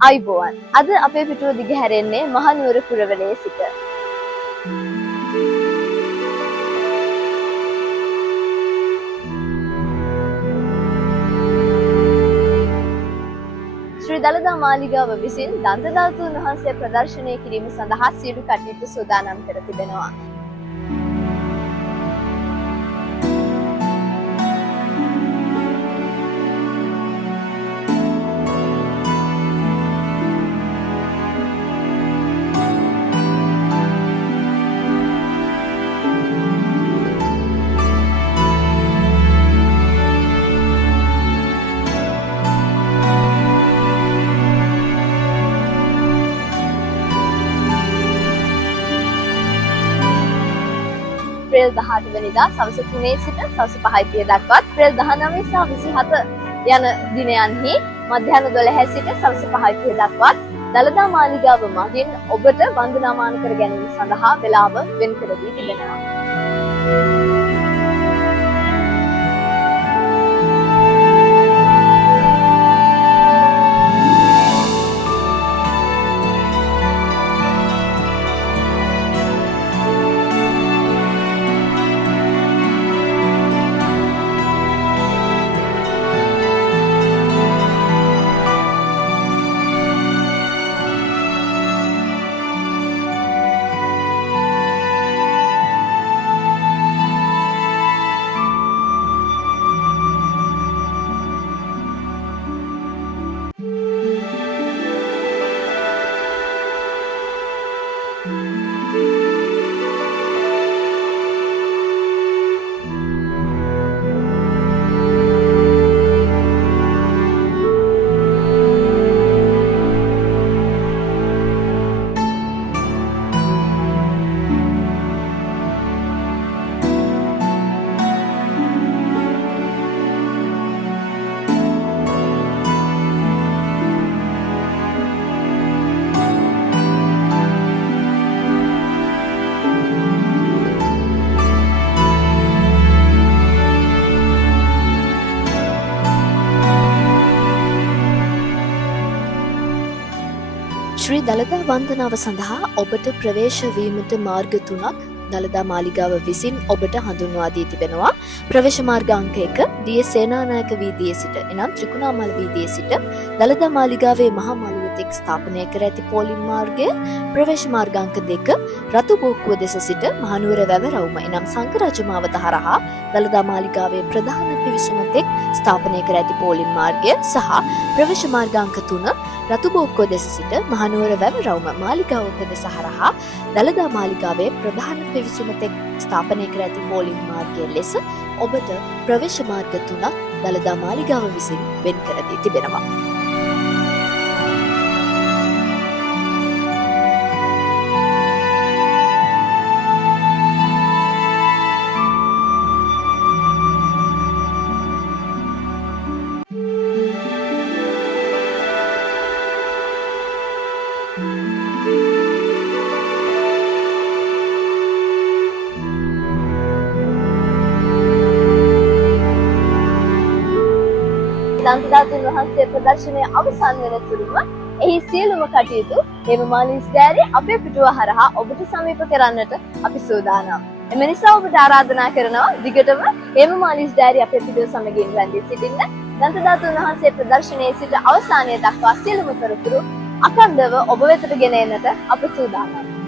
අයිබෝවන් අද අපේ පිටුව දිගහැරෙන්නේ මහනුවර පුරවරයේ සිට ශ්‍රී දළදා මාලිගාව විසින් දන්ත ධාතුන් වහන්සේ ප්‍රදර්ශනය කිරීම සඳහා සියලු කටයුතු සූදානම් කර තිබෙනවා. අප්‍රේල් 18 වෙනිදා සවස 3 සිට සවස 5:30 දක්වාත් අප්‍රේල් 19 සහ 27 යන දිනයන්හි මධ්‍යහ්න 12 සිට සවස 5:30 දක්වාත් දළදා මාලිගාව මගින් ඔබට වන්දනාමාන කර ගැනීම සඳහා වේලාව වෙන් කර දී තිබෙනවා. ශ්‍රී දළදා වන්දනාව සඳහා ඔබට ප්‍රවේශ වීමට මාර්ග 3ක් දළදා මාලිගාව විසින් ඔබට හඳුන්වා දී තිබෙනවා. ප්‍රවේශ මාර්ග අංක 1 ඩී.එස්. සේනානායක වීදියේ සිට එනම් ත්‍රිකුණාමල වීදියේ සිට දළදා මාලිගාවේ මහා මළුව තෙක් ස්ථාපනය කර ඇති පෝලිම් මාර්ගය. ප්‍රවේශ මාර්ග අංක 2 රතු බෝක්කුව දෙස සිට මහනුවර වැව රවුම එනම් සංඝරාජ මාවත හරහා දළදා මාලිගාවේ ප්‍රධාන පිවිසුම තෙක් ස්ථාපනය කර ඇති පෝලිම් මාර්ගය සහ ප්‍රවේශ මාර්ග අංක 3 රතු බෝක්කුව දෙස සිට මහනුවර වැව රවුම මාලිගාව පෙදෙස හරහා දළදා මාලිගාවේ ප්‍රධාන පිවිසුම තෙක් ස්ථාපනය කර ඇති පෝලිම් මාර්ගය ලෙස ඔබට ප්‍රවේශ මාර්ග 3ක් දළදා මාලිගාව විසින් වෙන් කර දී තිබෙනවා. දන්ත ධාතුන් වහන්සේ ප්‍රදර්ශනය අවසන් වෙන තුරුම එහි සියලුම කටයුතු හේමමාලි ස්ටෑරි අපේ පිටුව හරහා ඔබට සමීප කරන්නට අපි සූදානම්. එම නිසා ඔබට ආරාධනා කරනවා දිගටම හේමමාලි ස්ටෑරි අපේ පිටුව සමගින් රැඳී සිටින්න. දන්ත ධාතුන් වහන්සේ ප්‍රදර්ශනයේ සිට අවසානය දක්වා සියලුම තොරතුරු අඛණ්ඩව ඔබ වෙතට ගෙන එන්නට අප සූදානම්.